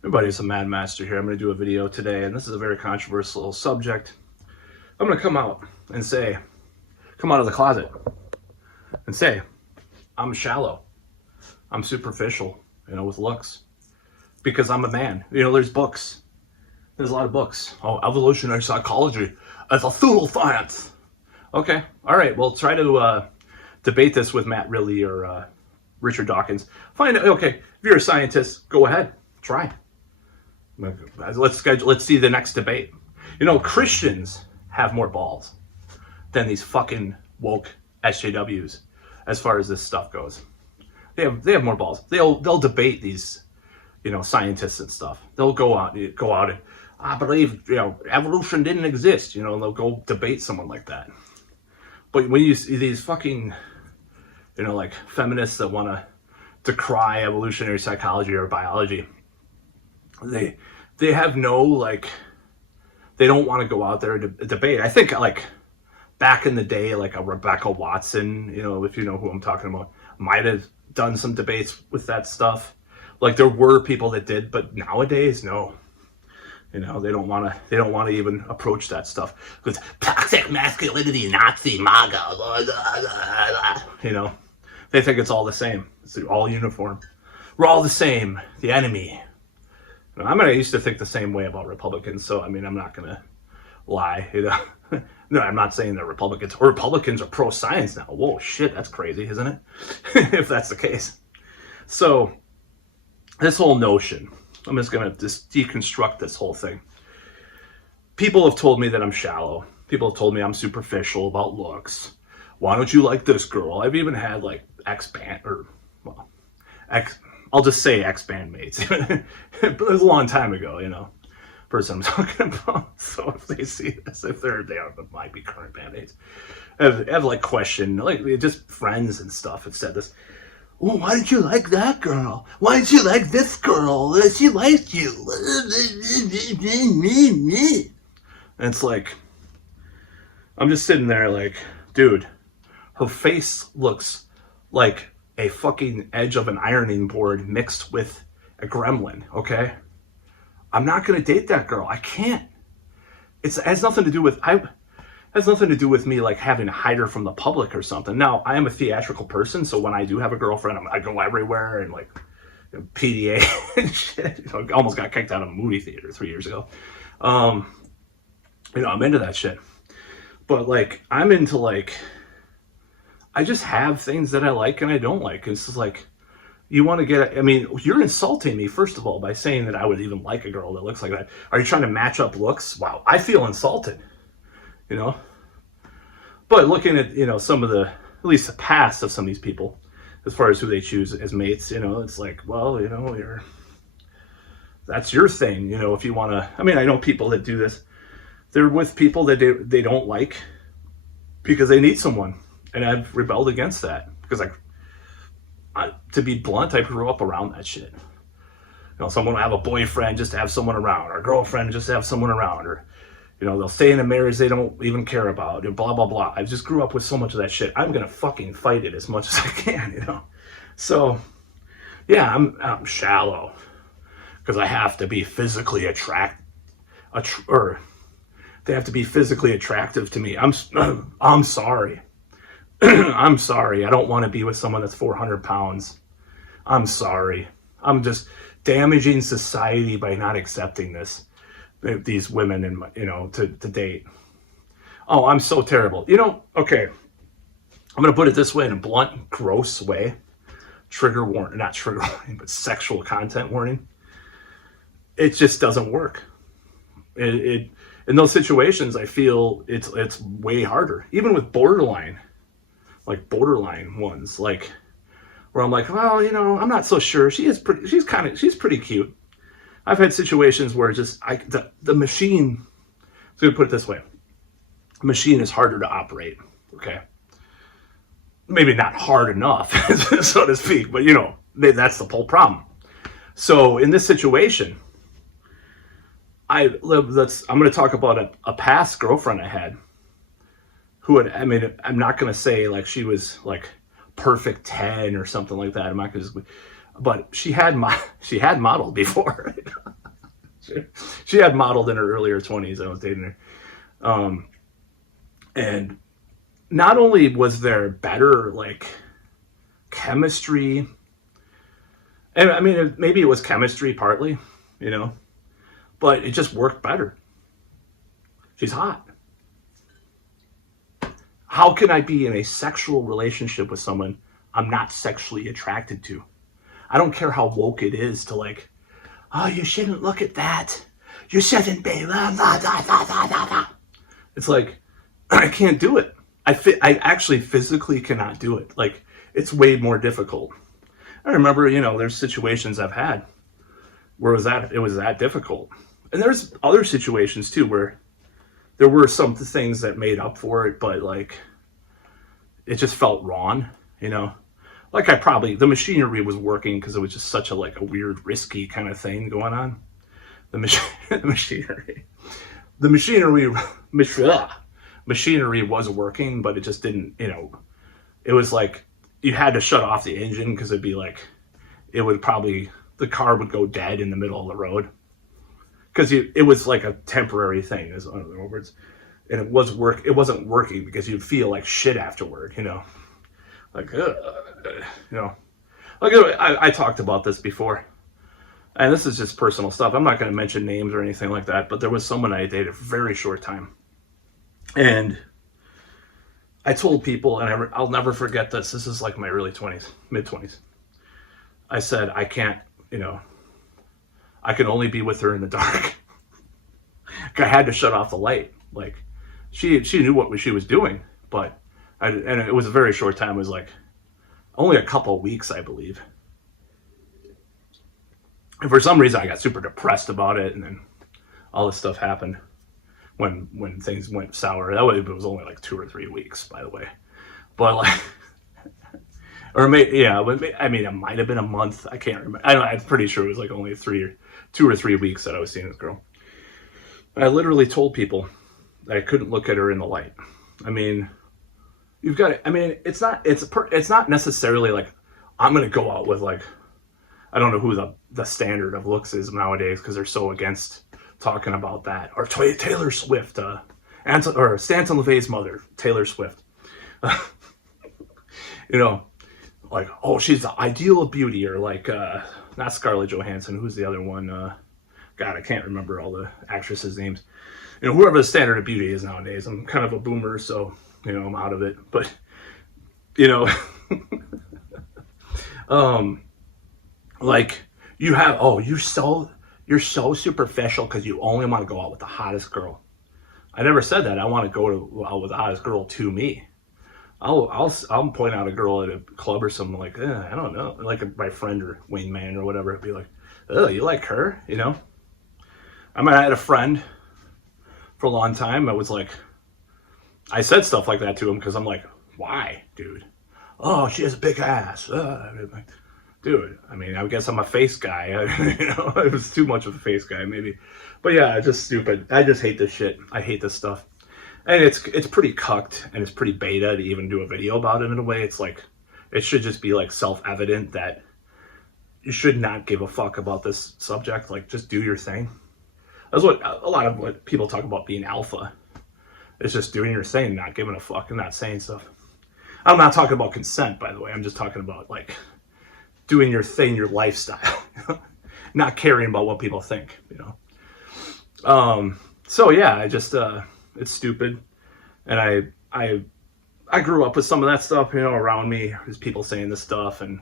Everybody, it's a Mad Master here. I'm going to do a video today, and this is a very controversial subject. I'm going to come out of the closet and say, I'm shallow. I'm superficial, with looks. Because I'm a man. There's books. There's a lot of books. Oh, evolutionary psychology as a pseudoscience. Okay, all right, well, try to debate this with Matt Ridley or Richard Dawkins. Okay, if you're a scientist, go ahead, try. Let's see the next debate. Christians have more balls than these fucking woke SJWs as far as this stuff goes. They have more balls. They'll debate these, scientists and stuff. They'll go out and I believe evolution didn't exist. They'll go debate someone like that. But when you see these fucking like feminists that want to decry evolutionary psychology or biology, they have no, they don't want to go out there to debate. I think back in the day, a Rebecca Watson, if you know who I'm talking about, might have done some debates with that stuff. There were people that did, but nowadays, no. They don't want to even approach that stuff with toxic masculinity, Nazi, MAGA. They think it's all the same. It's all uniform. We're all the same. The enemy. I used to think the same way about Republicans, so I'm not gonna lie. No, I'm not saying that Republicans are pro-science now. Whoa, shit, that's crazy, isn't it? If that's the case. So this whole notion, I'm just gonna deconstruct this whole thing. People have told me that I'm shallow. People have told me I'm superficial about looks. Why don't you like this girl? I've even had I'll just say ex-bandmates. It was a long time ago, person I'm talking about. So if they see this, they might be current bandmates. Have questioned, just friends and stuff have said this. Oh, why did you like that girl? Why did you like this girl? She liked you. And it's I'm just sitting there dude, her face looks like a fucking edge of an ironing board mixed with a gremlin, okay? I'm not gonna date that girl. I can't. It has nothing to do with me having to hide her from the public or something. Now, I am a theatrical person, so when I do have a girlfriend, I go everywhere and PDA and shit. I almost got kicked out of a movie theater 3 years ago. I'm into that shit. But I'm into I just have things that I like and I don't like. It's just you want to you're insulting me, first of all, by saying that I would even like a girl that looks like that. Are you trying to match up looks? Wow, I feel insulted, But looking at, some of at least the past of some of these people, as far as who they choose as mates, it's that's your thing, if you want to. I know people that do this. They're with people that they don't like because they need someone. And I've rebelled against that because to be blunt, I grew up around that shit. Someone will have a boyfriend just to have someone around, or a girlfriend just to have someone around, or, they'll stay in a marriage they don't even care about, and blah, blah, blah. I just grew up with so much of that shit. I'm going to fucking fight it as much as I can, So, yeah, I'm shallow because I have to be physically they have to be physically attractive to me. I'm sorry. I'm sorry. I don't want to be with someone that's 400 pounds. I'm sorry. I'm just damaging society by not accepting these women and to date. Oh, I'm so terrible. Okay. I'm going to put it this way, in a blunt, gross way. Trigger warning, not trigger warning, but sexual content warning. It just doesn't work. In those situations, I feel it's way harder. Even with borderline ones, where I'm well, I'm not so sure. She's pretty cute. I've had situations where the machine, so to put it this way, the machine is harder to operate, okay? Maybe not hard enough, so to speak, but that's the whole problem. So in this situation, I'm going to talk about a past girlfriend I had who had, I'm not going to say she was perfect 10 or something like that. I'm not going to but she had modeled before. She had modeled in her earlier 20s. I was dating her. And not only was there better like chemistry, and I mean, maybe it was chemistry partly, you know, but it just worked better. She's hot. How can I be in a sexual relationship with someone I'm not sexually attracted to? I don't care how woke it is to like, oh, you shouldn't look at that. You shouldn't be. Blah, blah, blah, blah, blah, blah. It's like, I can't do it. I actually physically cannot do it. Like, it's way more difficult. I remember, you know, there's situations I've had where it was that difficult. And there's other situations too where there were some things that made up for it, but like, it just felt wrong, you know? Like the machinery was working because it was just such a like a weird, risky kind of thing going on. The machinery was working, but it just didn't, you know, it was like you had to shut off the engine because it'd be like, the car would go dead in the middle of the road. Because it was like a temporary thing, in other words. And it wasn't working because you'd feel like shit afterward, you know? Like, you know. Like, I talked about this before. And this is just personal stuff. I'm not going to mention names or anything like that, but there was someone I dated for a very short time. And I told people, and I'll never forget this. This is like my early 20s, mid 20s. I said, I can't, you know, I can only be with her in the dark. I had to shut off the light. Like, she knew what she was doing, but and it was a very short time. It was like only a couple of weeks, I believe. And for some reason, I got super depressed about it, and then all this stuff happened when things went sour. That way, it was only like 2 or 3 weeks, by the way. But like, or maybe, yeah, I mean, it might have been a month. I can't remember. I'm pretty sure it was like only 2 or 3 weeks that I was seeing this girl. I literally told people that I couldn't look at her in the light. I mean, you've got to, I mean, it's not necessarily like I'm going to go out with like, I don't know who the standard of looks is nowadays because they're so against talking about that. Or Taylor Swift, or Stanton LaVey's mother, Taylor Swift. You know, like, oh, she's the ideal of beauty, or like, not Scarlett Johansson, who's the other one? God, I can't remember all the actresses' names. You know, whoever the standard of beauty is nowadays. I'm kind of a boomer, so, you know, I'm out of it. But, you know, like, you're so superficial because you only want to go out with the hottest girl. I never said that. I want to go out with the hottest girl to me. I'll point out a girl at a club or something like, I don't know, like my friend or Wayne Man or whatever. It'd be like, oh, you like her, you know? I mean, I had a friend for a long time. I was like, I said stuff like that to him because I'm like, why, dude? Oh, she has a big ass. Dude, I mean, I guess I'm a face guy. You know, I was too much of a face guy, maybe. But yeah, it's just stupid. I just hate this shit. I hate this stuff. And it's pretty cucked and it's pretty beta to even do a video about it in a way. It's like, it should just be like self-evident that you should not give a fuck about this subject. Like, just do your thing. That's what a lot of what people talk about being alpha. It's just doing your thing, not giving a fuck and not saying stuff. I'm not talking about consent, by the way. I'm just talking about like doing your thing, your lifestyle, not caring about what people think, you know? So yeah, I just, it's stupid. And I grew up with some of that stuff, you know, around me. There's people saying this stuff, and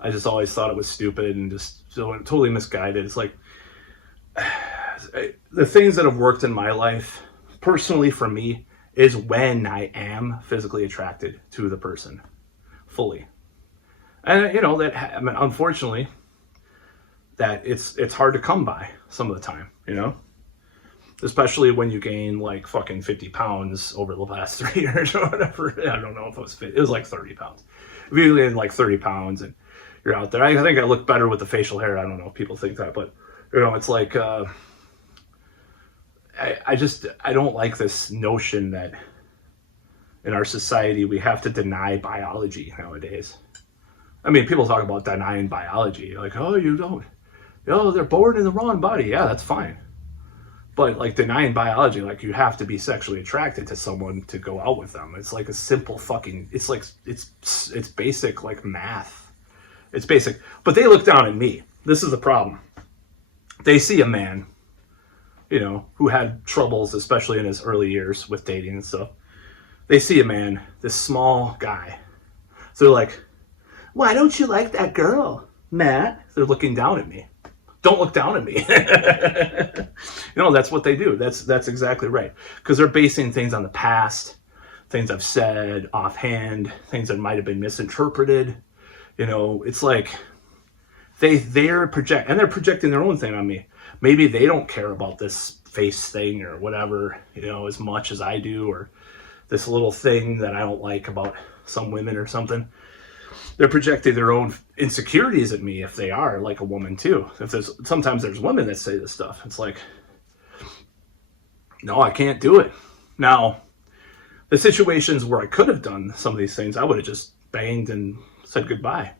I just always thought it was stupid and just so totally misguided. It's like the things that have worked in my life, personally for me, is when I am physically attracted to the person fully. And you know that, I mean, unfortunately, that it's hard to come by some of the time, you know. Especially when you gain like fucking 50 pounds over the last 3 years or whatever. I don't know if it was 50. It was like 30 pounds. If you gain like 30 pounds and you're out there, I think I look better with the facial hair. I don't know if people think that, but you know, it's like, I don't like this notion that in our society we have to deny biology nowadays. I mean, people talk about denying biology, like, oh, you don't, oh, they're born in the wrong body. Yeah, that's fine. But like denying biology, like you have to be sexually attracted to someone to go out with them. It's like a simple fucking, it's like, it's basic like math. It's basic. But they look down at me. This is the problem. They see a man, you know, who had troubles, especially in his early years with dating and stuff. They see a man, this small guy. So they're like, why don't you like that girl, Matt? They're looking down at me. Don't look down at me. You know, that's what they do. That's exactly right. Because they're basing things on the past, things I've said offhand, things that might have been misinterpreted. You know, it's like they're projecting their own thing on me. Maybe they don't care about this face thing or whatever, you know, as much as I do, or this little thing that I don't like about some women or something. They're projecting their own insecurities at me if they are like a woman too. Sometimes there's women that say this stuff. It's like, no, I can't do it. Now, the situations where I could have done some of these things, I would have just banged and said goodbye.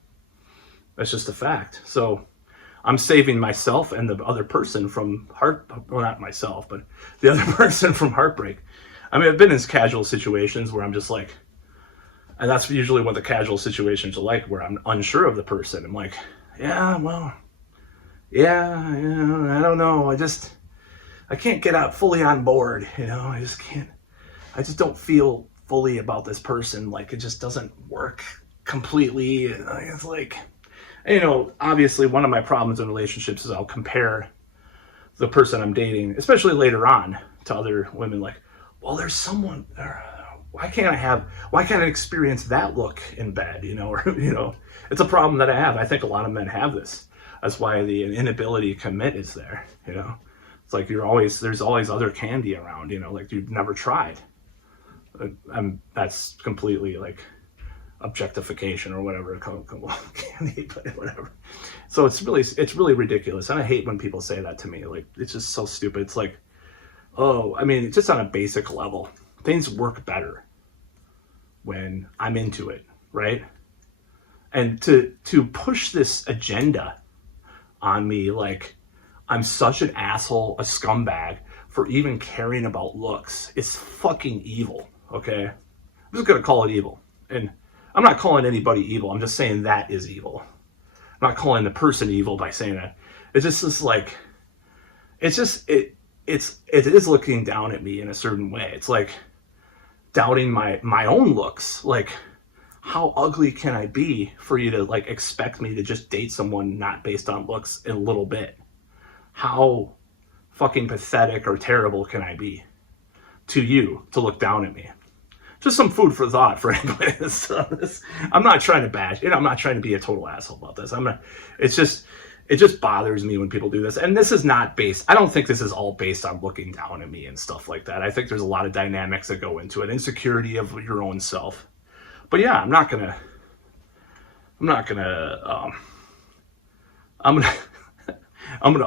That's just a fact. So I'm saving myself and the other person from well, not myself, but the other person from heartbreak. I mean, I've been in casual situations where I'm just like, and that's usually what the casual situations are like, where I'm unsure of the person. I'm like, yeah, well, yeah, I don't know. I can't get out fully on board. You know, I just don't feel fully about this person. Like, it just doesn't work completely. It's like, you know, obviously one of my problems in relationships is I'll compare the person I'm dating, especially later on, to other women. Like, well, there's someone, why can't I experience that look in bed, you know, or, you know, it's a problem that I have. I think a lot of men have this. That's why the inability to commit is there, you know. It's like there's always other candy around, you know, like you've never tried. That's completely like objectification or whatever, candy, but whatever. So it's really ridiculous. And I hate when people say that to me. Like, it's just so stupid. It's like, oh, I mean, just on a basic level, things work better when I'm into it, right? And to push this agenda on me, like I'm such an asshole, a scumbag for even caring about looks, it's fucking evil, okay? I'm just gonna call it evil. And I'm not calling anybody evil, I'm just saying that is evil. I'm not calling the person evil by saying that. It's just like, it is looking down at me in a certain way. It's like doubting my own looks. Like, how ugly can I be for you to like expect me to just date someone not based on looks in a little bit? How fucking pathetic or terrible can I be to you to look down at me? Just some food for thought for anybody that's done this. I'm not trying to bash, you know, I'm not trying to be a total asshole about this. It just bothers me when people do this. And this is not based, I don't think this is all based on looking down at me and stuff like that. I think there's a lot of dynamics that go into it, insecurity of your own self. But yeah, I'm gonna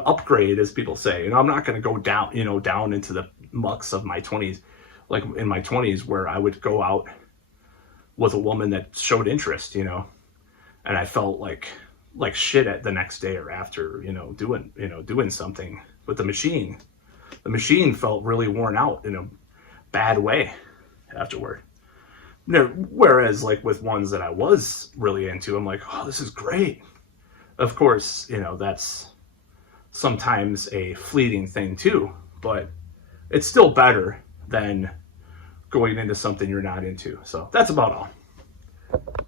upgrade, as people say. You know, I'm not gonna go down, you know, down into the mucks of my 20s, like in my 20s where I would go out with a woman that showed interest, you know, and I felt like shit at the next day or after, you know, doing something with the machine. The machine felt really worn out in a bad way afterward. Whereas like with ones that I was really into, I'm like, oh, this is great. Of course, you know, that's sometimes a fleeting thing too, but it's still better than going into something you're not into. So that's about all.